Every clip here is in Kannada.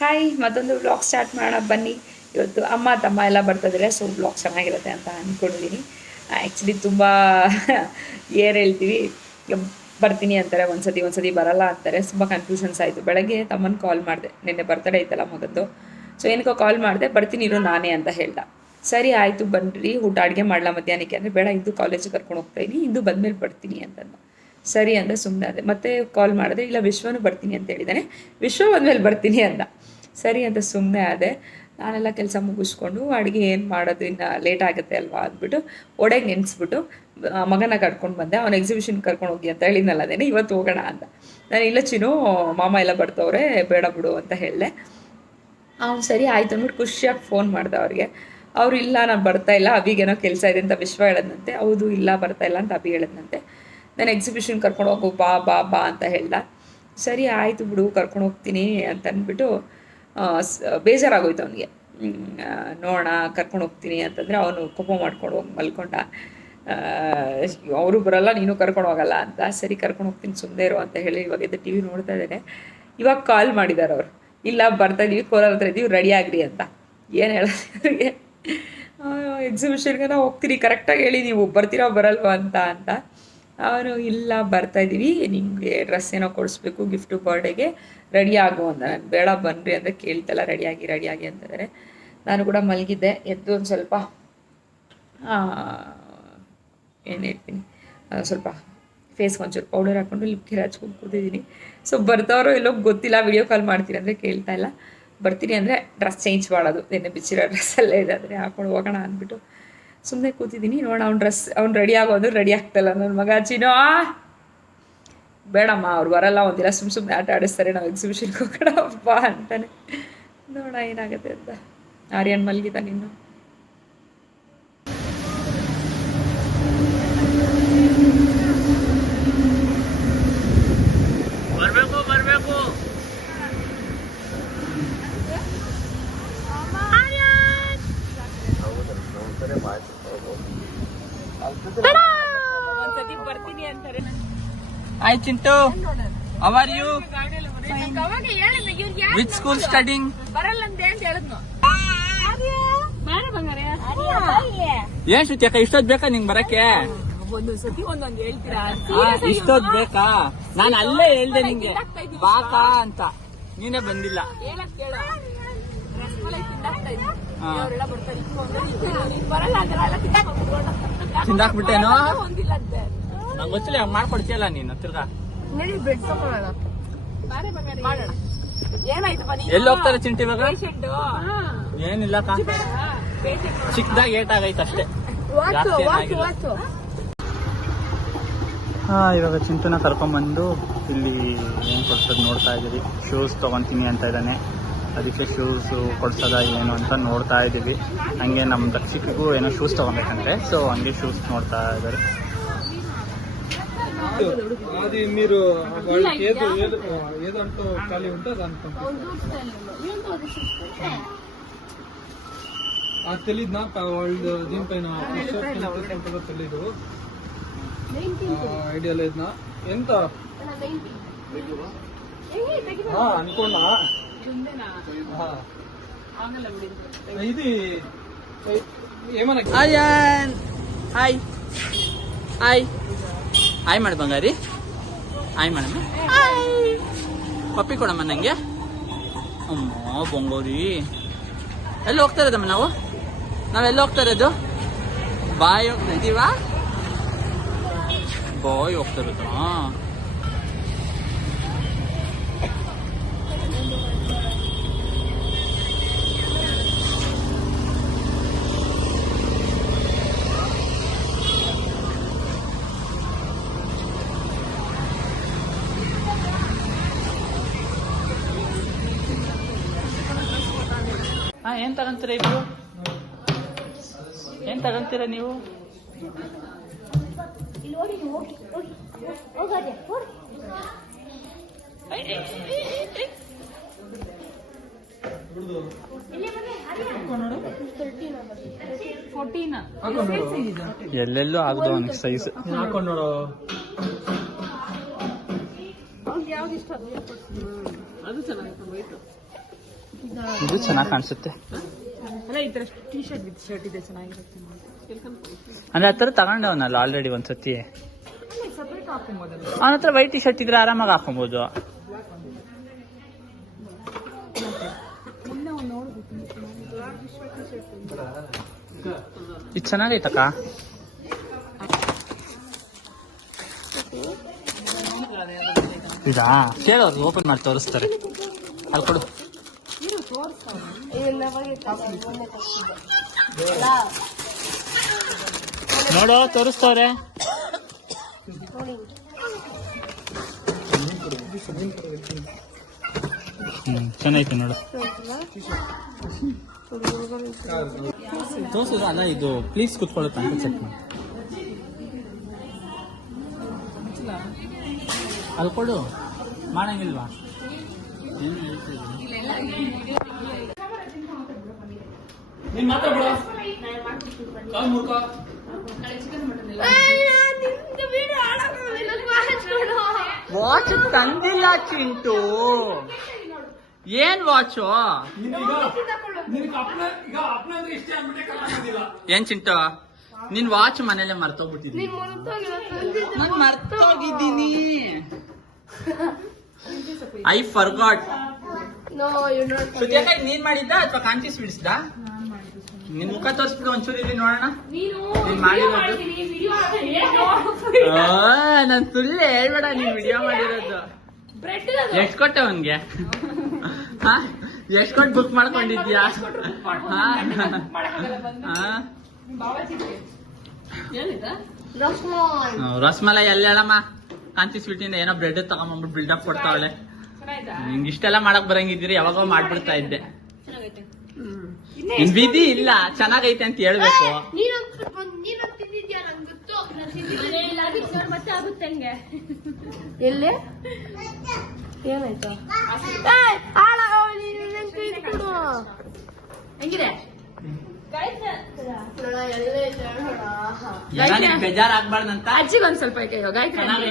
ಹಾಯ್, ಮತ್ತೊಂದು ವ್ಲಾಗ್ ಸ್ಟಾರ್ಟ್ ಮಾಡೋಣ ಬನ್ನಿ. ಇವತ್ತು ಅಮ್ಮ ತಮ್ಮ ಎಲ್ಲ ಬರ್ತಿದ್ದಾರೆ, ಸೊ ವ್ಲಾಗ್ ಚೆನ್ನಾಗಿರುತ್ತೆ ಅಂತ ಅಂದ್ಕೊಂಡಿದ್ದೀನಿ. ಆ್ಯಕ್ಚುಲಿ ತುಂಬ ಏರ್ ಹೇಳ್ತೀವಿ, ಬರ್ತೀನಿ ಅಂತಾರೆ ಒಂದ್ಸತಿ ಬರಲ್ಲ ಅಂತಾರೆ. ತುಂಬ ಕನ್ಫ್ಯೂಷನ್ಸ್ ಆಯಿತು. ಬೆಳಗ್ಗೆ ತಮ್ಮನ ಕಾಲ್ ಮಾಡಿದೆ, ನಿನ್ನೆ ಬರ್ತಡೇ ಐತಲ್ಲ ಮಗದ್ದು. ಸೊ ಏನಕ್ಕೋ ಕಾಲ್ ಮಾಡಿದೆ, ಬರ್ತೀನಿ ಇರೋ ನಾನೇ ಅಂತ ಹೇಳ್ದ. ಸರಿ ಆಯಿತು ಬನ್ನಿರಿ, ಊಟ ಅಡುಗೆ ಮಾಡಲ ಮಧ್ಯಾಹ್ನಕ್ಕೆ ಅಂದರೆ ಬೇಡ, ಇದು ಕಾಲೇಜಿಗೆ ಕರ್ಕೊಂಡು ಹೋಗ್ತಾಯಿದ್ದೀನಿ, ಇದು ಬಂದಮೇಲೆ ಬರ್ತೀನಿ ಅಂತಂದ. ಸರಿ ಅಂದರೆ ಸುಮ್ಮನೆ ಅದೇ. ಮತ್ತೆ ಕಾಲ್ ಮಾಡಿದೆ, ಇಲ್ಲ ವಿಶ್ವನೂ ಬರ್ತೀನಿ ಅಂತ ಹೇಳಿದ್ದಾನೆ, ವಿಶ್ವ ಬಂದಮೇಲೆ ಬರ್ತೀನಿ ಅಂದ. ಸರಿ ಅಂತ ಸುಮ್ಮನೆ ಅದೇ. ನಾನೆಲ್ಲ ಕೆಲಸ ಮುಗಿಸ್ಕೊಂಡು ಅಡುಗೆ ಏನು ಮಾಡೋದು, ಇನ್ನು ಲೇಟ್ ಆಗುತ್ತೆ ಅಲ್ವಾ ಅಂದ್ಬಿಟ್ಟು ಒಡೆಗೆ ನೆನೆಸ್ಬಿಟ್ಟು ಮಗನ ಕರ್ಕೊಂಡು ಬಂದೆ. ಅವ್ನು ಎಕ್ಸಿಬಿಷನ್ ಕರ್ಕೊಂಡು ಹೋಗಿ ಅಂತ ಹೇಳಿದ್ನಲ್ಲ, ಅದೇನೆ ಇವತ್ತು ಹೋಗೋಣ ಅಂತ. ನಾನು ಇಲ್ಲ ಚಿನ್ನು, ಮಾಮ ಎಲ್ಲ ಬರ್ತವ್ರೆ, ಬೇಡ ಬಿಡು ಅಂತ ಹೇಳಿದೆ. ಅವ್ನು ಸರಿ ಆಯ್ತು ಅಂದ್ಬಿಟ್ಟು ಖುಷಿಯಾಗಿ ಫೋನ್ ಮಾಡಿದೆ ಅವ್ರಿಗೆ. ಅವರು ಇಲ್ಲ ನಾನು ಬರ್ತಾಯಿಲ್ಲ, ಅಭಿಗೇನೋ ಕೆಲಸ ಇದೆ ಅಂತ ವಿಶ್ವ ಹೇಳೋದಂತೆ. ಹೌದು ಇಲ್ಲ ಬರ್ತಾಯಿಲ್ಲ ಅಂತ ಅಭಿ ಹೇಳೋದಂತೆ. ನಾನು ಎಕ್ಸಿಬಿಷನ್ ಕರ್ಕೊಂಡು ಹೋಗು ಬಾ ಬಾ ಬಾ ಅಂತ ಹೇಳ್ದ. ಸರಿ ಆಯಿತು ಬಿಡು ಕರ್ಕೊಂಡು ಹೋಗ್ತೀನಿ ಅಂತ ಅಂದ್ಬಿಟ್ಟು ಬೇಜಾರಾಗೋಯ್ತು ಅವನಿಗೆ. ನೋಡೋಣ ಕರ್ಕೊಂಡು ಹೋಗ್ತೀನಿ ಅಂತಂದರೆ ಅವನು ಕೋಪ ಮಾಡ್ಕೊಂಡು ಹೋಗಿ ಮಲ್ಕೊಂಡ. ಅವರು ಬರೋಲ್ಲ, ನೀನು ಕರ್ಕೊಂಡು ಹೋಗಲ್ಲ ಅಂತ. ಸರಿ ಕರ್ಕೊಂಡು ಹೋಗ್ತೀನಿ ಸುಮ್ಮನೆ ಇರು ಅಂತ ಹೇಳಿ ಇವಾಗ ಎದ್ದು ಟಿ ವಿ ನೋಡ್ತಾ ಇದ್ದೇನೆ. ಇವಾಗ ಕಾಲ್ ಮಾಡಿದ್ದಾರೆ ಅವರು, ಇಲ್ಲ ಬರ್ತಾಯಿದ್ದೀವಿ, ಕೋಲಾರ ಹತ್ರ ಇದ್ದೀವಿ, ರೆಡಿ ಆಗ್ರಿ ಅಂತ. ಏನು ಹೇಳೋದು ಅವ್ರಿಗೆ, ಎಕ್ಸಿಬಿಷನ್ಗೆ ನಾವು ಹೋಗ್ತೀರಿ, ಕರೆಕ್ಟಾಗಿ ಹೇಳಿ ನೀವು ಬರ್ತೀರಾ ಬರಲ್ವಾ ಅಂತ. ಅವನು ಇಲ್ಲ ಬರ್ತಾಯಿದ್ದೀವಿ, ನಿಮಗೆ ಡ್ರೆಸ್ ಏನೋ ಕೊಡಿಸ್ಬೇಕು ಗಿಫ್ಟು ಬರ್ಡೇಗೆ, ರೆಡಿ ಆಗು ಅಂದ. ನಾನು ಬೇಡ ಬನ್ನಿರಿ ಅಂದರೆ ಕೇಳ್ತಲ್ಲ, ರೆಡಿಯಾಗಿ ಅಂತಿದ್ದಾರೆ. ನಾನು ಕೂಡ ಮಲಗಿದ್ದೆ, ಎದ್ದು ಒಂದು ಸ್ವಲ್ಪ ಏನು ಹೇಳ್ತೀನಿ, ಸ್ವಲ್ಪ ಫೇಸ್ಗೆ ಒಂಚೂರು ಪೌಡರ್ ಹಾಕ್ಕೊಂಡು ಲಿಪ್ಗೆ ಹಚ್ಕೊಂಡು ಕೂತಿದ್ದೀನಿ. ಸೊ ಬರ್ತಾರೋ ಎಲ್ಲೋ ಗೊತ್ತಿಲ್ಲ, ವಿಡಿಯೋ ಕಾಲ್ ಮಾಡ್ತೀನಿ ಅಂದರೆ ಕೇಳ್ತಾ ಇಲ್ಲ. ಬರ್ತೀನಿ ಅಂದರೆ ಡ್ರೆಸ್ ಚೇಂಜ್ ಮಾಡೋದು, ನಿನ್ನೆ ಬಿಚ್ಚಿರೋ ಡ್ರೆಸ್ಸಲ್ಲೇ ಇದೆ, ಆದರೆ ಹಾಕ್ಕೊಂಡು ಹೋಗೋಣ ಅಂದ್ಬಿಟ್ಟು ಸುಮ್ಮನೆ ಕೂತಿದ್ದೀನಿ. ನೋಡೋಣ ಅವ್ನು ರೆಡಿ ಆಗೋದು, ರೆಡಿ ಆಗ್ತಾಯಿಲ್ಲ ನನ್ನ ಮಗ. ಚಿನೋ ಬೇಡಮ್ಮ, ಅವ್ರು ಬರಲ್ಲ, ಒಂದಿಲ್ಲ ಸುಮ್ಮನೆ ಆಟ ಆಡಿಸ್ತಾರೆ, ನಾವು ಎಕ್ಸಿಬಿಷನ್ಗೆ ಹೋಗೋಣ ಬಾ ಅಂತಾನೆ. ನೋಡೋಣ ಏನಾಗುತ್ತೆ ಅಂತ. ಆರ್ಯನ್ ಮಲಗಿದ ನೀನು. ಬರಬೇಕು ಬರ್ತೀನಿ ಅಂತಾರೆ. Hi Chintu, how are you? Which school studying? ಏನ್ ಶ್ರುತಿ ಅಕ್ಕ, ಇಷ್ಟೊತ್ತು ಬೇಕಾ ನಿಂಗೆ ಬರಕ್ಕೆ? ಇಷ್ಟೊತ್ತು ಬೇಕಾ? ನಾನು ಅಲ್ಲೇ ಹೇಳ್ದೆ ನಿಂಗೆ ಬಾಕಾ ಅಂತ, ನೀನೇ ಬಂದಿಲ್ಲ. ತಿಂದಾಕ್ಬಿಟ್ಟೇನೋ, ನಂಗೆ ಗೊತ್ತಿಲ್ಲ, ಮಾಡ್ಕೊಡ್ತೀಯಲ್ಲ ನೀನು ತಿರ್ಗಾ. ಎಲ್ಲಿ ಹೋಗ್ತಾರೆ ಚಿಂಟಿ ಇವಾಗ? ಏನಿಲ್ಲ, ಚಿಕ್ಕದಾಗಿ ಏಟ್ ಆಗೈತೆ ಅಷ್ಟೇ, ಜಾಸ್ತಿ ಏನಾಗಿಲ್ಲ. ಇವಾಗ ಚಿಂಟುನ ಕರ್ಕೊಂಬಂದು ಇಲ್ಲಿ ಏನು ಕೊಡ್ಸೋದು ನೋಡ್ತಾ ಇದ್ದೀವಿ. ಶೂಸ್ ತೊಗೊತೀನಿ ಅಂತ ಇದ್ದಾನೆ, ಅದಕ್ಕೆ ಶೂಸು ಕೊಡ್ಸೋದ ಏನು ಅಂತ ನೋಡ್ತಾ ಇದ್ದೀವಿ. ಹಂಗೆ ನಮ್ಮ ದಕ್ಷಿಣಿಗೂ ಏನೋ ಶೂಸ್ ತೊಗೊಬೇಕಂತೆ, సో ಹಂಗೆ షూస్ ನೋಡ್ತಾ ఇದ್ದಾರೆ. అది మీరు వాళ్ళకి ఏదంటూ ఖాళీ ఉంటే అది తెలీదు నాకు, వాళ్ళు దీనిపైన తెలీదు, ఐడియా లేదు నా. ఎంత అనుకున్నా ఇది ఏమన్నా. ಹಾಯ್ ಹಾಯ್ ಹಾಯ್ ಮಾಡಿ ಬಂಗಾರಿ, ಹಾಯ್ ಮಾಡಮ್ಮ, ಪಪ್ಪಿ ಕೊಡಮ್ಮ ನಂಗೆ. ಅಮ್ಮ ಬೊಂಗೋರಿ, ಎಲ್ಲಿ ಹೋಗ್ತಾ ಇರೋದಮ್ಮ ನಾವೆಲ್ಲ ಹೋಗ್ತಾ ಇರೋದು? ಬಾಯ್ ಹೋಗ್ತಾ ಇದ್ದೀವಾ? ಬಾಯ್ ಹೋಗ್ತಾ ಇರೋದು. ಏನ್ ತಗೊಂತೀರ ಇಬ್ರು? ಏನ್ ತಗೊಂತೀರ ನೀವು? ಎಲ್ಲೆಲ್ಲೂ ಆಗದು ಅವನಿಗೆ ಸೈಜ್ ಹಾಕೊಂಡು ನೋಡೋ. ಅದು ಚೆನ್ನಾಗಿತ್ತು. ಇದು ಚೆನ್ನಾಗಿ ಕಾಣಿಸುತ್ತೆ. ಅಲ್ಲ ಈ ತರ ಟೀ ಶರ್ಟ್ ವಿತ್ ಶರ್ಟ್ ಇದೆ ಚೆನ್ನಾಗಿರುತ್ತೆ. ಅಂದ್ರೆ ಆ ಥರ ತಗೊಂಡವನಲ್ಲ ಆಲ್ರೆಡಿ ಒಂದ್ಸತಿ. ಸಪ್ರೇಟ್ ಹಾಕೊಂಬೋದಲ್ಲ. ಅವನ ಹತ್ರ ವೈಟ್ ಟಿ ಶರ್ಟ್ ಇದ್ರೆ ಆರಾಮಾಗಿ ಹಾಕೊಬೋದು. ಇದು ಚೆನ್ನಾಗೈತಕ್ಕ. ಇದಾ ಕೇಳೋರು ಓಪನ್ ಮಾಡಿ ತೋರಿಸ್ತಾರೆ. ಅಲ್ಲಿ ಕೊಡು. ನೋಡು ತೋರಿಸ್ತವ್ರೆ. ಚೆನ್ನಾಯ್ತು ನೋಡು. ತೋರ್ಸೋದು ಅಲ್ಲ ಇದು ಪ್ಲೀಸ್ ಕುತ್ಕೊಳ್ಳುತ್ತೆ ಅಂತ ಚೆಕ್ ಮಾಡಿ. ಅಲ್ಲಿ ಕೊಡು. ಮಾಡಂಗಿಲ್ವಾ? ನೀನ್ ಮಾತಾಡ್ಬೇಡ. ಕಾಲ್ ಮುರ್ಕ. ವಾಚ್ ತಂದಿಲ್ಲ ಚಿಂಟು. ಏನ್ ವಾಚು? ಏನ್ ಚಿಂಟು ನಿನ್ ವಾಚ್ ಮನೇಲೆ ಮರ್ತೋಗ್ಬಿಟ್ಟಿದ್ದೀನಿ. ನಾನ್ ಮರ್ತೋಗಿದ್ದೀನಿ. I forgot. ನೀನ್ ಮಾಡಿದ್ದ ಅಥವಾ ಕಾಂತಿ ಸ್ವೀಟ್ಸ್ದ? ನಿನ್ ಮುಖ ತೋರಿಸ್ಬಿಡು ಒಂಚೂರು ಇಲ್ಲಿ ನೋಡೋಣ. ನೀನ್ ಮಾಡಿರೋದು ನನ್ ಸುಳ್ಳು ಹೇಳ್ಬೇಡ. ನೀನ್ ವಿಡಿಯೋ ಮಾಡಿರೋದು ಎಷ್ಟ್ ಕೊಟ್ಟೆ ಅವನ್ಗೆ? ಎಷ್ಟ್ ಕೊಟ್ಟು ಬುಕ್ ಮಾಡ್ಕೊಂಡಿದ್ಯಾ? ರಸ್ಮಲೈ ಎಲ್ಲಿ ಹೇಳಮ್ಮ? ಕಾಂತಿ ಸ್ವೀಟ್ ಇಂದ ಏನೋ ಬ್ರೆಡ್ ತಗೊಂಡ್ಬಿಟ್ಟು ಬಿಲ್ಡಪ್ ಕೊಡ್ತಾವಳೆ. ನಿಂಗೆ ಇಷ್ಟೆಲ್ಲ ಮಾಡಕ್ ಬರಂಗಿದ್ದೀರಿ ಯಾವಾಗೋ ಮಾಡ್ಬಿಡ್ತಾ ಇದ್ದೆ. ನಿನ್ ವಿಧಿ ಇಲ್ಲ ಚೆನ್ನಾಗೈತೆ ಅಂತ ಹೇಳ್ಬೇಕು. ಎಲ್ಲಿ ಏನಾಯ್ತಾ? ಹೆಂಗಿದೆ? ಬೇಜಾರಾಗ್ಬಾರ್ದಂತ ಅಜ್ಜಿಗೆ ಒಂದ್ ಸ್ವಲ್ಪ ಐತೆ. ಗಾಯತ್ರಿ ಚೆನ್ನಾಗಿಲ್ಲ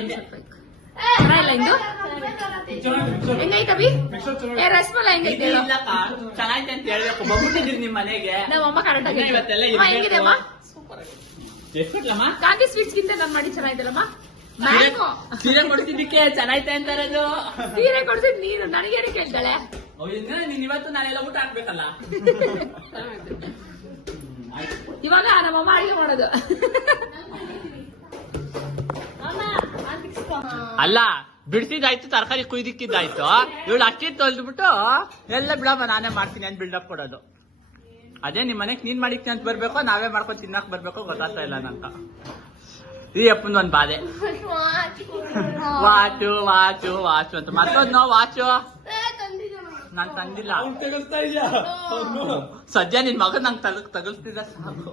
ಇಂದು. ಹೆಂಗೈತ ಬಿ? ಏ ರಸ್ಮಲೈ ಹೆಂಗೈತೆ? ಚೆನ್ನಾಗೈತೆ ಅಂತ ಹೇಳ್ಬೇಕು. ಬಂದ್ಬಿಟ್ಟಿದ್ರಿ ನಿಮ್ ಮನೆಗೆ. ನಮ್ಮಮ್ಮ ಕರೆಕ್ಟ್ ಆಗಿ ಹೆಂಗಿದೆ ಅಮ್ಮ? ಕಾಂತಿ ಸ್ವೀಟ್ಸ್ ಗಿಂತ ನಾನು ಮಾಡಿ ಚೆನ್ನಾಗಿದ್ದಲ್ಲಮ್ಮ. ಸೀರೆ ಕೊಡ್ತಿದ್ದಕ್ಕೆ ಚೆನ್ನಾಗೈತೆ ಅಂತಾರದು. ಸೀರೆ ಕೊಡ್ತಿದ್ ನೀನು ನನಗೇನೆ ಕೇಳ್ತಾಳೆ. ನೀನ್ ಇವತ್ತು ನಾಳೆಲ್ಲ ಊಟ ಹಾಕ್ಬೇಕಲ್ಲ. ಇವಾಗ ನಮ್ಮಮ್ಮ ಅಡಿಗೆ ಮಾಡೋದು. ಅಲ್ಲ ಬಿಡ್ತಿದ್ದಾಯ್ತು, ತರಕಾರಿ ಕುಯ್ದಿಕ್ಕಿದ್ದಾಯ್ತು. ಇವಳು ಅಕ್ಕಿ ತೊಳ್ದ್ಬಿಟ್ಟು ಎಲ್ಲ ಬಿಡಮ್ಮ ನಾನೇ ಮಾಡ್ತೀನಿ ಅಂತ ಬಿಲ್ಡಪ್ ಕೊಡೋದು. ಅದೇ ನಿಮ್ ಮನೆಗ್ ನೀನ್ ಮಾಡಿಕ್ತೀನಿ ಅಂತ ಬರ್ಬೇಕೋ ನಾವೇ ಮಾಡ್ಕೊಂಡು ತಿನ್ನಕ್ ಬರ್ಬೇಕೋ ಗೊತ್ತಾಗ್ತಾ ಇಲ್ಲ ನಂತ. ಈ ಅಪ್ಪಂದು ಒಂದ್ ಬಾಧೆ. ವಾಚು ವಾಚು ವಾಚು ಅಂತ ಮತ್ತೊಂದ್ ನಾವು ವಾಚು ನಾನ್ ತಂದಿಲ್ಲ. ಸದ್ಯ ನಿನ್ ಮಗ ನಂಗೆ ತಗಲ್ಸ್ತಿದ್ದ ಸಾಕು.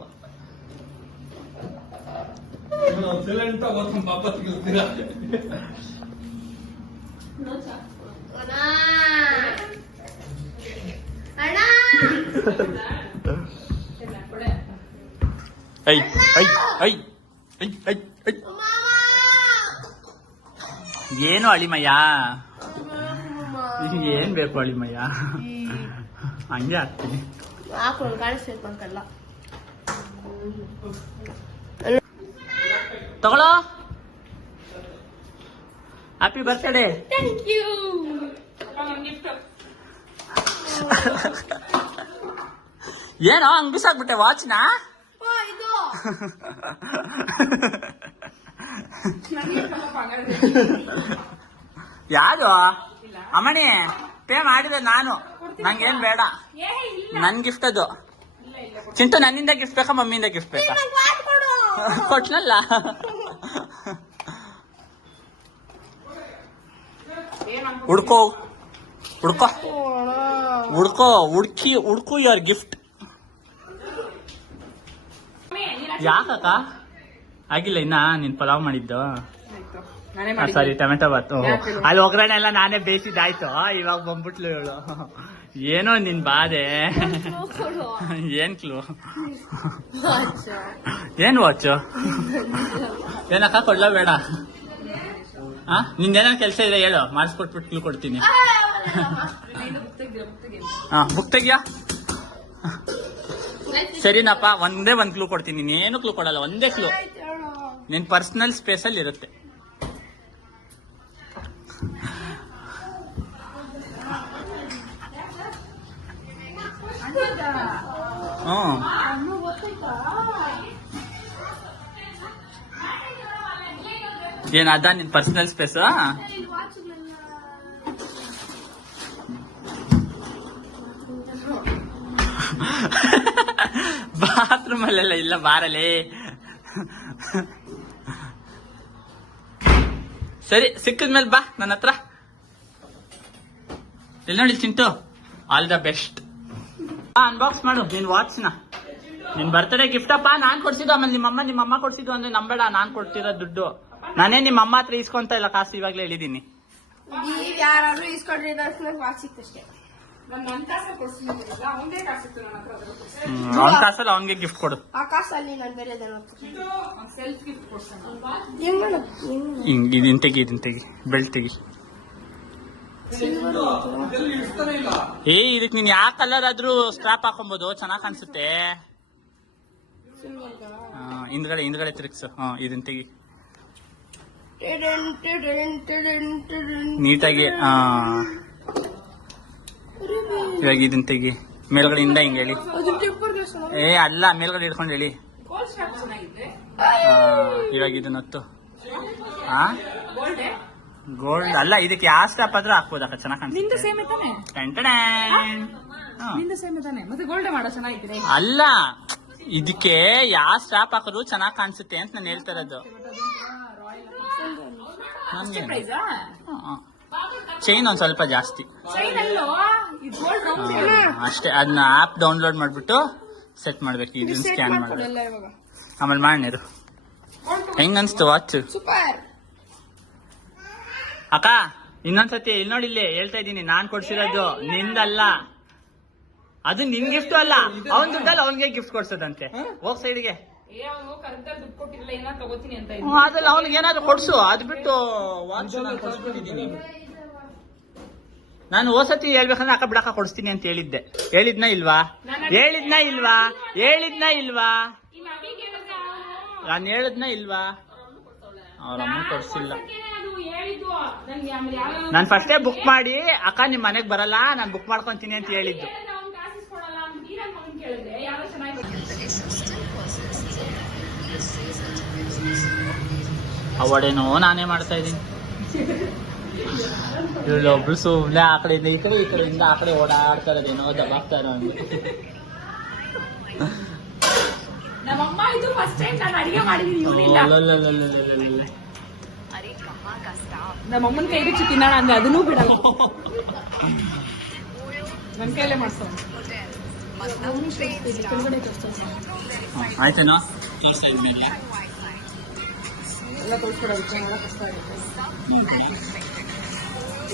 ಐ ಐ ಐ ಐ ಐ ಐ ಏನು ಅಳಿಮಯ್ಯ? ಏನ್ ಬೇಕು ಅಳಿಮಯ್ಯ? ಹಂಗೆ ಆಗ್ತೀನಿ. ತಗೊಳ್ಳೋ. Happy birthday. Thank you. ಏನೋ ಹಂಗ್ ಬಿಸಾಕ್ಬಿಟ್ಟೆ ವಾಚ್ನ? ಯಾರು ಅಮ್ಮಣಿ ಪೇ ಮಾಡಿದೆ ನಾನು. ನಂಗೇನ್ ಬೇಡ. ನನ್ ಗಿಫ್ಟ್ ಅದು. ಚಿಂಟು ನನ್ನಿಂದ ಗಿಫ್ಟ್ ಬೇಕಾ ಮಮ್ಮಿಯಿಂದ ಗಿಫ್ಟ್ ಬೇಕಾ? ಕೊಟ್ನಲ್ಲ. ಹುಡ್ಕೋ ಹುಡ್ಕೋ ಹುಡ್ಕೋ ಹುಡ್ಕು ಯುವರ್ ಗಿಫ್ಟ್. ಯಾಕಕ್ಕ ಆಗಿಲ್ಲ ಇನ್ನ? ನೀನ್ ಪಲಾವ್ ಮಾಡಿದ್ದು? ಸಾರಿ ಟೊಮೆಟೊ ಬಾತು. ಅಲ್ಲಿ ಒಗ್ಗರಣೆ ಎಲ್ಲ ನಾನೇ ಬೇಯಿಸಿದ್ದಾಯ್ತು. ಇವಾಗ ಬಂದ್ಬಿಟ್ಲು ಇವಳು. ಏನೋ ನಿನ್ ಬಾಧೆ. ಏನ್ ಕ್ಲೂ? ಏನ್ ವಾಚು? ಏನಕ್ಕ ಕೊಡ್ಲ ಬೇಡ? ನಿಂದೇನೋ ಕೆಲ್ಸ ಇದೆ ಹೇಳು, ಮಾಡಿಸ್ಕೊಟ್ಬಿಟ್ಟು ಕ್ಲೂ ಕೊಡ್ತೀನಿ. ಬುಕ್ ತೆಗಿಯಾ. ಸರಿನಪ್ಪ, ಒಂದೇ ಒಂದ್ ಕ್ಲೂ ಕೊಡ್ತೀನಿ, ನೀನೇನು ಕ್ಲೂ ಕೊಡಲ್ಲ, ಒಂದೇ ಕ್ಲೂ. ನಿನ್ ಪರ್ಸನಲ್ ಸ್ಪೇಸ್ ಅಲ್ಲಿ ಇರುತ್ತೆ. ಏನದ ನಿನ್ ಪರ್ಸನಲ್ ಸ್ಪೇಸ್? ಬಾತ್ರೂಮ್ ಅಲ್ಲೆಲ್ಲ ಇಲ್ಲ, ಬಾರಲೇ. ಸರಿ, ಸಿಕ್ಕಿದ್ಮೇಲೆ ಬಾ ನನ್ನ ಹತ್ರ. ಇಲ್ಲಿ ನೋಡಿ Chintu, all the best. Unbox ಮಾಡು ನಿನ್ ವಾಚ್ನ. ನಿನ್ ಬರ್ತ್ಡೇ ಗಿಫ್ಟ್ ಅಪ್ಪ, ನಾನ್ ಕೊಡ್ಸಿದ್ದು. ಆಮೇಲೆ ನಿಮ್ಮಮ್ಮ ಕೊಡ್ಸಿದ್ದು ಅಂದ್ರೆ ನಂಬೇಡ, ನಾನ್ ಕೊಡ್ತಿರೋ ದುಡ್ಡು. ನಾನೇ ನಿಮ್ಮ ಹತ್ರ ಇಸ್ಕೊಂತ ಇಲ್ಲ ಕಾಸು, ಇವಾಗ್ಲೇ ಹೇಳಿದೀನಿ. ಯಾರಾದ್ರೂ ಇಸ್ಕೊಂಡ್ರಿ ವಾಚ್ ಸಿಕ್ತಷ್ಟೇ. ಅವ್ನ ಕಾಸಲ್ಲಿ ಅವನ್ಗೆ ಗಿಫ್ಟ್ ಕೊಡು. ಆ ಕಾಸಲ್ಲಿ ನಾನು ಬೇರೆ ಇದನ್ ತೆಗಿ, ಬೆಲ್ಟ್ ತೆಗಿ. ಇದಕ್ ನೀನ್ ಯಾವ ಕಲರ್ ಆದ್ರೂ ಸ್ಟ್ರಾಪ್ ಹಾಕೊಬಹುದು, ಚೆನ್ನಾಗ್ ಕಾಣಿಸುತ್ತೆ. ಹಿಂದ್ಗಡೆ ತಿರುಗ್ಸು. ಇದನ್ ತೆಗಿ ನೀಟಾಗಿ. ಇವಾಗ ಇದನ್ ತೆಗಿ, ಮೇಲ್ಗಡೆಯಿಂದ ಹಿಂಗ ಹೇಳಿ. ಅಲ್ಲ, ಮೇಲ್ಗಡೆ ಹಿಡ್ಕೊಂಡು ಹೇಳಿ. ಇವಾಗ ಇದನ್ನ ಹೊತ್ತು. ಗೋಲ್ಡ್ ಅಲ್ಲ, ಇದಕ್ಕೆ ಯಾವ ಸ್ಟಾಪ್ ಆದ್ರೂ ಹಾಕ್ಬೋದು, ಚೆನ್ನಾಗ್ ಕಾಣಿಸುತ್ತೆ. ಅಲ್ಲ, ಇದಕ್ಕೆ ಯಾವ ಸ್ಟಾಪ್ ಹಾಕೋದು ಚೆನ್ನಾಗ್ ಕಾಣಿಸುತ್ತೆ ಅಂತ ನಾನು ಹೇಳ್ತಾ ಇರೋದು. ಚೈನ್ ಒಂದ್ ಸ್ವಲ್ಪ ಜಾಸ್ತಿ ಅಷ್ಟೇ. ಅದನ್ನ ಆಪ್ ಡೌನ್ಲೋಡ್ ಮಾಡ್ಬಿಟ್ಟು ಸೆಟ್ ಮಾಡ್ಬೇಕು. ಇದನ್ನ ಸ್ಕ್ಯಾನ್ ಮಾಡ್ಬೇಕು, ಆಮೇಲೆ ಮಾಡಿರು. ಹೆಂಗ್ ಅನ್ಸ್ತು ವಾಚ್? ಅಕ್ಕ, ಇನ್ನೊಂದ್ಸತಿ ಇಲ್ಲಿ ನೋಡಿ, ಇಲ್ಲಿ ಹೇಳ್ತಾ ಇದ್ದೀನಿ, ನಾನ್ ಕೊಡ್ಸಿರೋದು ನಿಂದಲ್ಲ. ಅದು ನಿನ್ ಗಿಫ್ಟ್ ಅಲ್ಲ, ಅವನ್ ದುಡ್ಡಲ್ಲ ಅವನ್ಗೆ ಗಿಫ್ಟ್ ಕೊಡ್ಸೋದಂತೆ. ಹೋಗ್ ಸೈಡ್ಗೆ. ಅದ್ರಲ್ಲಿ ಅವ್ನಿಗೆ ಏನಾದ್ರು ಕೊಡ್ಸು, ಅದ್ ಬಿಟ್ಟು ವಾಚ್ ನಾನು ಹೋಸತಿ ಹೇಳ್ಬೇಕಂದ್ರೆ ಅಕ್ಕ ಬಿಡಕ್ಕ ಕೊಡಿಸ್ತೀನಿ ಅಂತ ಹೇಳಿದ್ನ ಇಲ್ವಾ? ನಾನು ಹೇಳಿದ್ನ ಇಲ್ವಾ? ಅವ್ರ ಅಮ್ಮ ಕೊಡ್ಸಿಲ್ಲ. ನಾನು ಫಸ್ಟೇ ಬುಕ್ ಮಾಡಿ, ಅಕ್ಕ ನಿಮ್ ಮನೆಗ್ ಬರಲ್ಲ, ನಾನು ಬುಕ್ ಮಾಡ್ಕೊಂತೀನಿ ಅಂತ ಹೇಳಿದ್ದು. ಅವಡೇನೋ ನಾನೇ ಮಾಡ್ತಾ ಇದ್ದೀನಿ. ಇಲ್ಲೊಬ್ಳು ಸುಮ್ನೆ ಆ ಕಡೆಯಿಂದ ಈ ಕಡೆಯಿಂದ ಆ ಕಡೆ ಓಡಾಡ್ತಾ ಇರೋದೇನೋ ದಬಾಕ್ತಾ ಇರೋ. ನಮ್ಮಮ್ಮ ಇದು ಫಸ್ಟ್ ಟೈಮ್ ನಾನು ಅಡಿಗೆ ಮಾಡಿದೀನಿ. ನಮ್ಮಮ್ಮನ ಕೈಗೆ ತಿನ್ನೋಣ ಅಂದ್ರೆ ಅದನ್ನೂ ಬಿಡಲ್ಲ, ನನ್ನ ಕೈಲೇ ಮಾಡ್ಸೋ. ಆಯ್ತೇನೋ ಎಲ್ಲ ಕೊಡ್ಸ್ಕೊಡೋದಕ್ಕೆ ಕಷ್ಟ ಆಗುತ್ತೆ.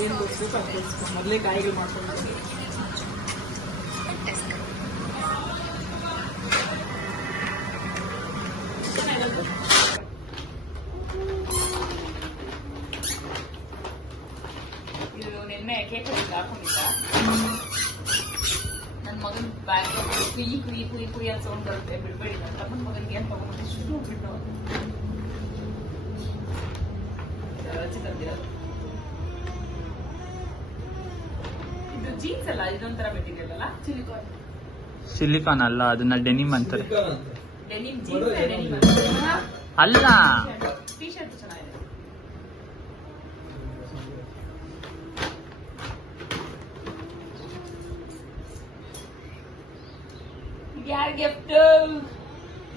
ಏನು ಕೊಡ್ಸ್ಬೇಕು ಅದು ಕೊಡ್ಸ್ಬೇಕು, ಮೊದಲೇ ಕಾಯಿಗಳು ಮಾಡ್ಕೊಂಡು. ಇದು ನಿನ್ನೆ ಕೇಕ್ ಹಾಕೊಂಡಿದ್ದ ನನ್ನ ಮಗನ ಬ್ಯಾಗ್ ಕುಯಿ ಅಂತ ಸೌಂಡ್ ಬರುತ್ತೆ, ಬಿಡ್ಬೇಡಿ. ನನ್ನ ತಮ್ಮನ ಮಗನಿಗೆ ಏನು ತಗೊಂಡು ಶುರು ಬಿಟ್ಟು ಇದು ಜೀನ್ಸ್ ಅಲ್ಲ, ಇದೊಂಥರ ಮೆಟೀರಿಯಲ್ ಅಲ್ಲ, ಸಿಲಿಕಾನ್ ಅಲ್ಲ, ಅದನ್ನ ಡೆನಿಮ್ ಅಂತಾರೆ. ಡೆನಿಮ್ ಜೀನ್ಸ್ ಅಲ್ಲ, ಟೀ ಶರ್ಟ್ ಚೆನ್ನಾಗಿದೆ. ಯಾರ ಗಿಫ್ಟ್?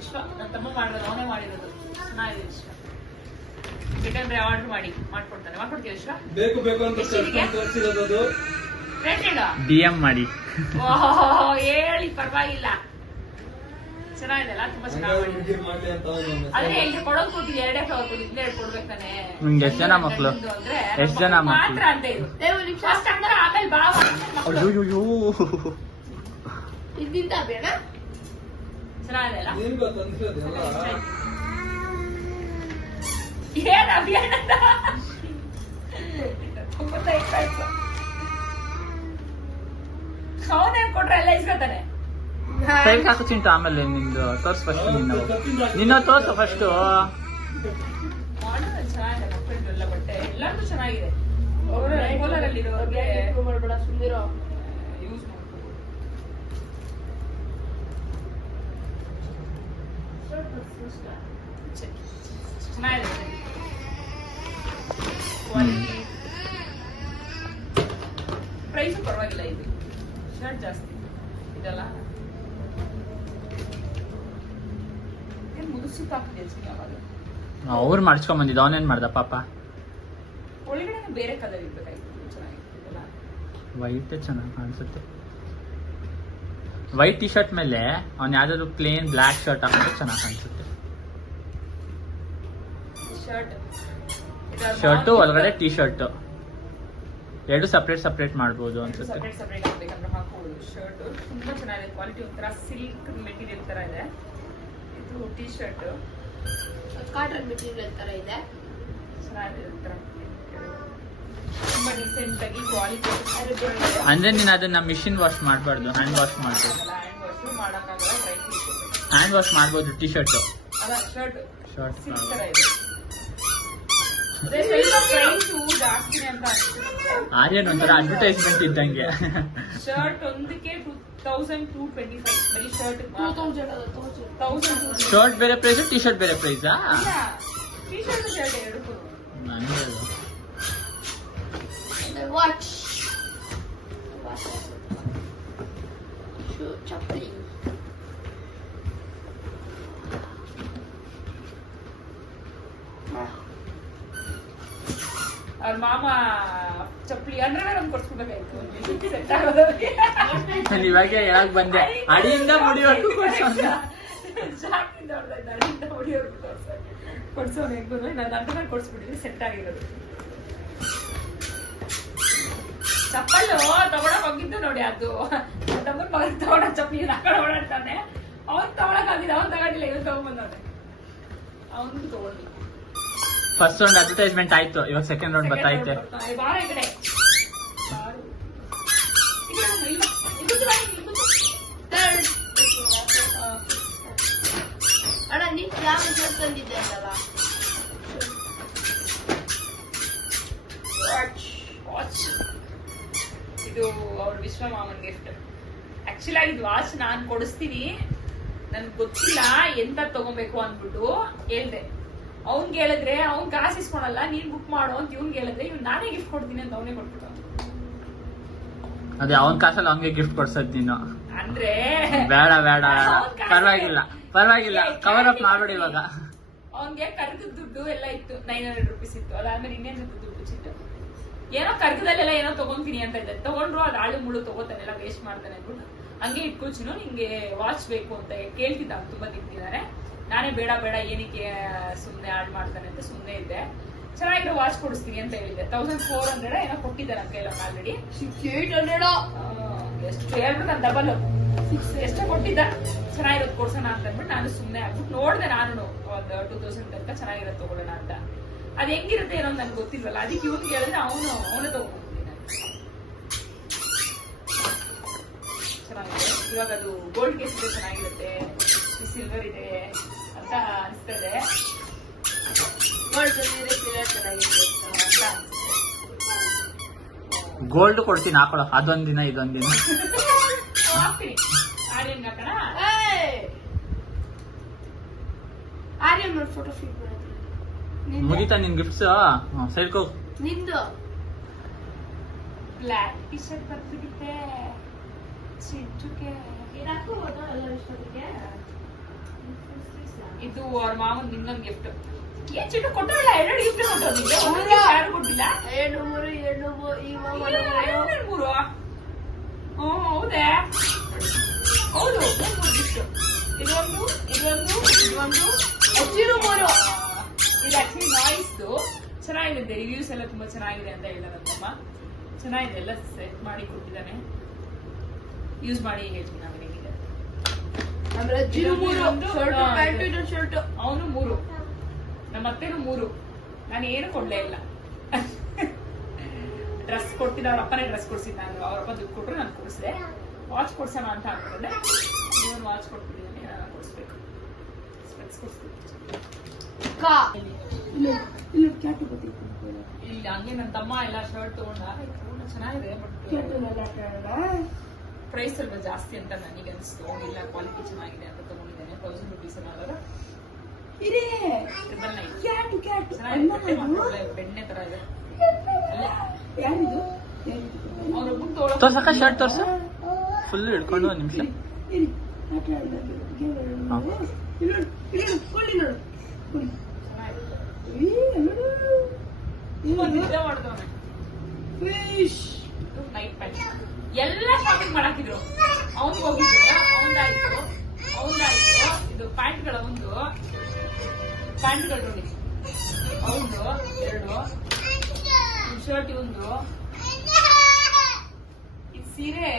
ಇಷ್ಟ ನನ್ನ ತಮ್ಮ ಮಾಡಿರೋದು, ಅವನೇ ಮಾಡಿರೋದು. ಚೆನ್ನಾಗಿದೆ ಇಷ್ಟ. ಬೇಕಂದ್ರೆ ಆರ್ಡರ್ ಮಾಡ್ಕೊಡ್ತಾನೆ. ಮಾಡ್ಕೊಡ್ತೀವಿ ಇಷ್ಟ? ಬೇಕು ಅಂತ ತೋರಿಸಿರೋದು DM ಮಾಡಿ. ಹೇಳಿ, ಪರವಾಗಿಲ್ಲ. ಚೆನ್ನಾಗಿದೆ ಅಲ್ಲ, ತುಂಬಾ ಚೆನ್ನಾಗಿ. ಆದ್ರೆ ಎಲ್ಲಿ ಕೊಡೋದು ಕೊಟ್ಟಿದ್ವಿ, 2 ಫ್ಲವರ್ ಕೊಟ್ಟಿದ್ವಿ, 2 ಕೊಡ್ಬೇಕಾನೆ. ನಿಮ್ಗೆ ಎಷ್ಟು ಜನ ಮಕ್ಳು? ಎಷ್ಟು ಜನ ಮಕ್ಳು? ಮಾತ್ರ ಅಂತ ಇದು. ಆಮೇಲೆ ಬಾವ ಇದ್ದಿಂದ ಬೇಡ. ಚೆನ್ನಾಗಿದೆ ಅಲ್ಲ? ತಂದಿರೋದೆಲ್ಲ ಏನ್ ಅಭಿಯಾನ? 95 ಪೈಸೆ. ಕೊಟ್ರೆ ಎಲ್ಲ ಇಸ್ಕೊತಾನೆ. ಕೈಗೆ ಹಾಕು ಚಿಂಟು. ಆಮೇಲೆ ನಿಂದು ತೋರ್ಸ್ ಫಸ್ಟ್. ನಿನ್ನ ತೋರ್ಸು ಫಸ್ಟ್. ಮಾಡೋದು ಚೆನ್ನಾಗಿದೆ, ಮಕ್ಕಳಿಗೆಲ್ಲ ಬಟ್ಟೆ ಎಲ್ಲಾನು ಚೆನ್ನಾಗಿದೆ. ಅವರು ಕೋಲಾರಲ್ಲಿರೋರಿಗೆ ಮಾಡ್ಬೇಡ ಸುಂದಿರೋ. ಯೂಸ್ ಮಾಡ್ಬೋದು. ಚೆನ್ನಾಗಿದೆ ಕ್ವಾಲಿಟಿ. ಪ್ರೈಸ್ ಪರವಾಗಿಲ್ಲ. ಇದು ಶರ್ಟ್ ಜಾಸ್ತಿ ಇದಲ್ಲ. ಏನ್ ಮುದುಸಿ ಹಾಕಿದೆ ಯಾವಾಗ ಅವ್ರು ಮಾಡಿಸ್ಕೊಂಡ್ ಬಂದಿದ್ದ. ಅವನೇನ್ ಮಾಡ್ದ ಪಾಪ. ಒಳಗಡೆ ಬೇರೆ ಕಲರ್ ಇರ್ಬೇಕಾಯ್ತು. ಚೆನ್ನಾಗಿಲ್ಲ. ವೈಟ್ ಚೆನ್ನಾಗಿ ಕಾಣಿಸುತ್ತೆ. ವೈಟ್ ಟಿ ಶರ್ಟ್ ಮೇಲೆ ಅವ್ನು ಯಾವ್ದಾದ್ರು ಪ್ಲೇನ್ ಬ್ಲ್ಯಾಕ್ ಶರ್ಟ್ ಹಾಕಿದ್ರೆ ಚೆನ್ನಾಗಿ ಕಾಣಿಸುತ್ತೆ. ಶರ್ಟು ಒಳಗಡೆ ಟಿ ಶರ್ಟ್ ಎರಡು ಸಪ್ರೇಟ್ ಮಾಡ್ಬೋದು ಅನ್ಸುತ್ತೆ. ಸಪ್ರೇಟ್ ಆಗ್ಬೇಕಂದ್ರೆ ಹಾಕೋದು. ಶರ್ಟ್ ತುಂಬಾ ಚೆನ್ನಾಗಿದೆ, ಕ್ವಾಲಿಟಿ ಒಂಥರ ಸಿಲ್ಕ್ ಮೆಟೀರಿಯಲ್ ತರ ಇದೆ. ಇದು ಟಿ ಶರ್ಟ್ ಕಾಟನ್ ಮೆಟೀರಿಯಲ್ ತರ ಇದೆ. ಚೆನ್ನಾಗಿದೆ, ಒಂಥರ ತುಂಬಾ ಡಿಸೆಂಟ್ ಆಗಿ ಕ್ವಾಲಿಟಿ. ಅಂದ್ರೆ ನೀನ್ ಅದನ್ನ ಮಿಷಿನ್ ವಾಶ್ ಮಾಡಬಾರ್ದು, ಹ್ಯಾಂಡ್ ವಾಶ್ ಮಾಡ್ಬೋದು. ಹ್ಯಾಂಡ್ ವಾಶ್ ಮಾಡಕ್ಕಾಗಲ್ಲ, ಡ್ರೈ ಹ್ಯಾಂಡ್ ವಾಶ್ ಮಾಡ್ಬೋದು ಟಿ ಶರ್ಟ್. ಅಲ್ಲ ಶರ್ಟ್ ಶರ್ಟ್ ಸಿಲ್ಕ್ ತರ ಇದೆ. ಅದೇ ಸ್ವಲ್ಪ ಪ್ರೈಸು ಜಾಸ್ತಿನೇ ಅಂತ ಅನ್ಸುತ್ತೆ. ಆರ್ಯನ್ ಒಂಥರ ಅಡ್ವರ್ಟೈಸ್ಮೆಂಟ್ ಇದ್ದಂಗೆ. ಶರ್ಟ್ ಒಂದಕ್ಕೆ 2225 ಬರೀ ಶರ್ಟ್. 2000 ಶರ್ಟ್ ಬೇರೆ ಪ್ರೈಸ್, ಟಿ ಶರ್ಟ್ ಬೇರೆ ಪ್ರೈಸಾ? ಟಿ ಶರ್ಟ್ ಶರ್ಟ್ ಎರಡಕ್ಕೂ. ವಾಚ್ ಚಪ್ಪಲಿ. ಅವ್ರ ಮಾಮ ಚಪ್ಪಲಿ ಅಂದ್ರೆ ನಮ್ಗೆ ಕೊಡ್ಸ್ಕೊಬೇಕಾಯ್ತು. ಸೆಟ್ ಆಗೋದವ್ರಿಗೆ ಇವಾಗ ಹೇಳಕ್ ಬಂದೆ. ಅಡಿಯಿಂದ ಮುಡಿವರೆಗೂ ಶಾಕಿಂದ ಹೊಡೆದ ಅಡಿಯಿಂದ ಮುಡಿಯೋರ್ಗು ಕೊಡ್ಸೋನು ಹೆಂಗು ನಾನು ಅಂತ ಕೊಡ್ಸ್ಬಿಟ್ಟಿದ್ವಿ. ಸೆಟ್ ಆಗಿರೋದು ಚಪ್ಪಲ್ಲು ತಗೊಳಕ್ ಹೋಗಿದ್ದು ನೋಡಿ. ಅದು ತಮ್ಮ ಮಗನ್ ತಗೊಳ ಚಪ್ಪಲಿ ಹಾಕೊಂಡು ಓಡಾಡ್ತಾನೆ. ಅವ್ನ್ ತಗೊಳಕ್ ಆಗಿಲ್ಲ, ಅವ್ನ್ ತಗೊಂಡಿಲ್ಲ, ಇವ್ನು ತಗೊಂಡ್ಬಂದವ್ನೆ. ಅವ್ನು ತಗೊಂಡಿ. ಫಸ್ಟ್ ರೌಂಡ್ ಅಡ್ವರ್ಟೈಸ್ಮೆಂಟ್ ಆಯ್ತು, ಇವಾಗ ಸೆಕೆಂಡ್ ರೌಂಡ್ ಬರ್ತೈತೆ. ಬಾರ ಈ ಕಡೆ. ಅಣ್ಣ ನೀನ್ ಯಾವ ಶರ್ಟ್ ತಂದಿದ್ದೆ ಅಂತಲ್ಲ? ಇದು ಅವ್ರ ವಿಶ್ವ ಮಾಮನ್ ಗಿಫ್ಟ್. ಆಕ್ಚುಲಿ ಆಗಿದ್ ವಾಚ್ ನಾನ್ ಕೊಡಿಸ್ತೀನಿ, ನನ್ಗೆ ಗೊತ್ತಿಲ್ಲ ಎಂತ ತಗೋಬೇಕು ಅಂದ್ಬಿಟ್ಟು ಹೇಳ್ದೆ. ಅವ್ನ್ಗೆ ಹೇಳಿದ್ರೆ ಅವ್ನ್ ಕಾಸು ಇಸ್ಕೊಳಲ್ಲ, ನೀನ್ ಬುಕ್ ಮಾಡು ಅಂತ ಇವ್ನ್ಗೆ ಹೇಳಿದ್ರೆ ಇವ್ನು ನಾನೇ ಗಿಫ್ಟ್ ಕೊಡ್ತೀನಿ ಅಂತ ಅವನೇ ಕೊಟ್ಬಿಟ್ಟು. ಅದೇ ಅವನ್ ಕಾಸಲ್ಲಿ ಅವನ್ಗೆ ಗಿಫ್ಟ್ ಕೊಡ್ಸದ್ ನೀನು. ಅಂದ್ರೆ ಬೇಡ ಪರವಾಗಿಲ್ಲ ಕವರ್ ಅಪ್ ಮಾಡ್ಬೇಡಿ. ಇವಾಗ ಅವ್ನ್ಗೆ ಕರ್ಗದ ದುಡ್ಡು ಎಲ್ಲ ಇತ್ತು, 900 ರೂಪೀಸ್ ಇತ್ತು. ಅದಾದ್ಮೇಲೆ ಇನ್ನೇನ್ ದುಡ್ಡು ಚಿಟ್ಟು ಏನೋ ಕರ್ಗದಲ್ಲೆಲ್ಲ ಏನೋ ತಗೊಂತೀನಿ ಅಂತ ಇದ್ದೆ. ತಗೊಂಡ್ರು ಅದು ಆಳು ಮುಳು ತಗೋತಾನೆಲ್ಲ ವೇಸ್ಟ್ ಮಾಡ್ತಾನೆ ಅಂದ್ಬಿಟ್ಟು ಹಂಗೆ ಇಟ್ಕೊಚಿನು. ನಿಂಗೆ ವಾಚ್ ಬೇಕು ಅಂತ ಕೇಳ್ತಿದ್ದ, ತುಂಬಾ ತಿಂತಿದ್ದಾರೆ. ನಾನೇ ಬೇಡ ಏನಕ್ಕೆ ಸುಮ್ನೆ ಆಡ್ ಮಾಡ್ತಾನೆ ಅಂತ ಸುಮ್ನೆ ಇದ್ದೆ. ಚೆನ್ನಾಗಿರೋ ವಾಚ್ ಕೊಡಿಸ್ತೀನಿ ಅಂತ ಹೇಳಿದ್ದೆ. 1400 ಏನೋ ಕೊಟ್ಟಿದ್ದಾರೆ ಅಂತ ಹೇಳೋಣ ಆಲ್ರೆಡಿ. 800 ಎಷ್ಟು ಹೇಳ್ಬಿಟ್ಟು ನಾನು ಡಬಲ್ ಎಷ್ಟೋ ಕೊಟ್ಟಿದ್ದ. ಚೆನ್ನಾಗಿರೋದು ಕೊಡ್ಸೋಣ ಅಂತ ಅಂದ್ಬಿಟ್ಟು ನಾನು ಸುಮ್ನೆ ಆಗ್ಬಿಟ್ಟು ನೋಡ್ದೆ. ನಾನು ಒಂದು 2000 ತನಕ ಚೆನ್ನಾಗಿರೋದು ತಗೊಳ್ಳೋಣ ಅಂತ. ಅದ್ ಹೆಂಗಿರುತ್ತೆ ಏನೋ ನನ್ಗೆ ಗೊತ್ತಿಲ್ವಲ್ಲ, ಅದಕ್ಕೆ ಇವ್ನಿಗೆ ಹೇಳಿದ್ರೆ ಅವನೇ ತಗೊಂಡ್ಬಿಡ್ತೀನಿ. ಚೆನ್ನಾಗಿದೆ. ಇವಾಗ ಅದು ಗೋಲ್ಡ್ ಕೇಸ್ ಇದೆ, ಚೆನ್ನಾಗಿರುತ್ತೆ. ಸಿಲ್ವರ್ ಇದೆ ಅಂತ ಅನಿಸ್ತದೆ. ಗೋಲ್ಡ್ ಕೊಡ್ತೀನಿ ಹಾಕೊಳ. ಅದೊಂದಿನ ಇದೊಂದಿನ ಹಾಕ್ತೀನಿ. ಆರ್ಯನ್ ಹಾಕೋಣ. ಆರ್ಯನ್ ಫೋಟೋ ಶೂಟ್ ಮುಗಿತಾ ನಿನ್ ಗಿಫ್ಟ್ಸ್? ಸೈಡ್ಕೋ. ನಿಂದು ಬ್ಲ್ಯಾಕ್ ಟಿ ಶರ್ಟ್ ಬರ್ತಿರುತ್ತೆ ಚಿಟ್ಟುಗೆ. ಇದು ಅವ್ರ ಮಾವನ್ ಇನ್ನೊಂದು ಗಿಫ್ಟ್. ಏನ್ ಚಿಟ್ಟು ಕೊಟ್ಟಲ್ಲ, 2 ಗಿಫ್ಟ್ ಕೊಟ್ಟೋದಿಲ್ಲ, ಯಾರು ಕೊಟ್ಟಿಲ್ಲ. 2 3 ಮೂರು. ಹೌದೇ? ಹೌದು, 3 ಗಿಫ್ಟ್. ಇದೊಂದು ಹಸಿರು 3. ಇದು ಆಕ್ಚುಲಿ ನಾಯ್ಸ್ದು ಚೆನ್ನಾಗಿದೆ. ರಿವ್ಯೂಸ್ ಎಲ್ಲ ತುಂಬಾ ಚೆನ್ನಾಗಿದೆ ಅಂತ ಹೇಳಿದಾರಮ್ಮ. ಚೆನ್ನಾಗಿದೆ, ಎಲ್ಲ ಸೆಟ್ ಮಾಡಿ ಕೊಟ್ಟಿದ್ದಾನೆ. ಯೂಸ್ ಮಾಡಿ ಹೇಳ್ತೀನಿ ನಾನು ಹೇಗಿದೆ. ಆಮೇಲೆ ಹಸಿರು 3 ಶರ್ಟ್ ಪ್ಯಾಂಟ್ ಇದು ಶರ್ಟ್. ಅವನು 3, ನಮ್ಮ ಅತ್ತೆನೂ 3. ನಾನು ಏನು ಕೊಡ್ಲೇ ಇಲ್ಲ. ಡ್ರೆಸ್ ಕೊಡ್ತಿದ್ದ, ಅವ್ರ ಅಪ್ಪನೇ ಡ್ರೆಸ್ ಕೊಡ್ಸಿದ್. ನಾನು ಅವ್ರಪ್ಪ ದುಡ್ಡು ಕೊಟ್ಟರು ನಾನು ಕೊಡಿಸಿದೆ. ವಾಚ್ ಕೊಡ್ಸೋಣ ಅಂತ ಅನ್ಕೊಂಡೆ. ಇನ್ನೊಂದು ವಾಚ್ ಕೊಡ್ತಿದ್ದೀನಿ, ಕೊಡಿಸ್ಬೇಕು. ಸ್ಪೆಕ್ಸ್ ಕೊಡಿಸ್ಬೇಕು. ಇಲ್ಲಿ ಹಂಗೆ ನನ್ನ ತಮ್ಮ ಎಲ್ಲ ಶರ್ಟ್ ತಗೊಂಡ ಚೆನ್ನಾಗಿದೆ, ಬಟ್ ಪ್ರೈಸ್ ಸ್ವಲ್ಪ ಜಾಸ್ತಿ ಅಂತ ನನಗೆ ಅನಿಸ್ತು. ಇಲ್ಲ ಕ್ವಾಲಿಟಿ ಚೆನ್ನಾಗಿದೆ ಅಂತ ತಗೊಂಡಿದ್ದೇನೆ. 1000 rupees ಏನಾದ್ರು ಬೆಣ್ಣೆ ತರ ಇದೆ. ತೋರ್ಸಕ್ಕ ಶರ್ಟ್ ತೋರ್ಸು, ಫುಲ್ ಹಿಡ್ಕೊಂಡು ಒಂದು ನಿಮಿಷ. ನೈಟ್ ಪ್ಯಾಂಟ್ ಎಲ್ಲ ಶಾಪಿಂಗ್ ಮಾಡಾಕಿದ್ರು. ಅವನ್ ಹೋಗಿದ್ದು, ಅವಂದಾಯ್ತು. ಇದು ಪ್ಯಾಂಟ್ಗಳ ಒಂದು ಪ್ಯಾಂಟ್ಗಳು ನೋಡಿ, ಅವನು 2 ಶರ್ಟ್, ಒಂದು ಇದು ಸೀರೆ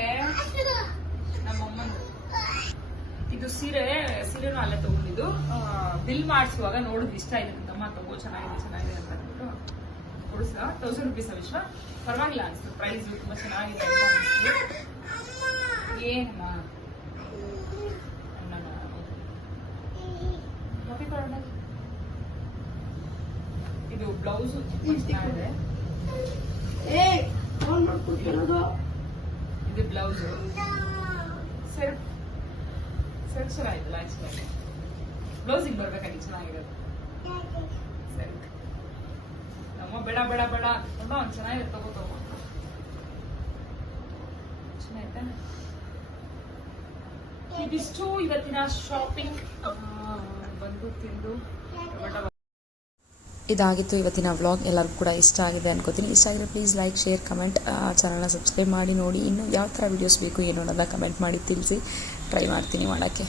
ನಮ್ಮಮ್ಮಂದು. ಇದು ಸೀರೆನೂ ಅಲ್ಲೇ ತಗೊಂಡಿದ್ದು. ಬಿಲ್ ಮಾಡಿಸುವಾಗ ನೋಡಿದ್ ಇಷ್ಟ ಆಯ್ತು, ನಮ್ಮಮ್ಮ ತಗೋ ಚೆನ್ನಾಗಿದೆ ಅಂತ ಅಂದ್ಬಿಟ್ಟು ಕೊಡಿಸ್ಲ. 1000 rupees ವಿಶ್ವ, ಪರವಾಗಿಲ್ಲ ಅನ್ಸ್ತು. ಪ್ರೈಸ್ ತುಂಬಾ ಚೆನ್ನಾಗಿದೆ ಅಂತ ಅನಿಸ್ತು. ಏನಮ್ಮ ಇದು ಬ್ಲೌಸ್ ಚೆನ್ನಾಗಿದೆ. ಇದು ಬ್ಲೌಸ್ ಸೆಟ್ ಚೆನ್ನಾಗಿಲ್ಲ. ಆಕ್ಚುಲಿ ಬ್ಲೌಸ್ ಹಿಂಗ್ ಬರ್ಬೇಕಾಗಿ ಚೆನ್ನಾಗಿರೋದು. ಸರಿ ನಮ್ಮ ಬೇಡ ಒಂದು ಚೆನ್ನಾಗಿದೆ, ತಗೋ ಚೆನ್ನಾಯ್ತಾ? ಇದಿಷ್ಟು ಇವತ್ತಿನ ಶಾಪಿಂಗ್. ಬಂದು ತಿಂದು ಇದಾಗಿತ್ತು ಇವತ್ತಿನ ವ್ಲಾಗ್. ಎಲ್ಲರಿಗೂ ಕೂಡ ಇಷ್ಟ ಆಗಿದೆ ಅನ್ಕೋತೀನಿ. ಇಷ್ಟ ಆಗಿದ್ರೆ ಪ್ಲೀಸ್ ಲೈಕ್, ಶೇರ್, ಕಮೆಂಟ್, ಚಾನಲ್ನ ಸಬ್ಸ್ಕ್ರೈಬ್ ಮಾಡಿ ನೋಡಿ. ಇನ್ನು ಯಾವ ಥರ ವೀಡಿಯೋಸ್ ಬೇಕು ಏನು ಅನ್ನೋದನ್ನ ಕಮೆಂಟ್ ಮಾಡಿ ತಿಳಿಸಿ. ಟ್ರೈ ಮಾಡ್ತೀನಿ ಮಾಡೋಕ್ಕೆ.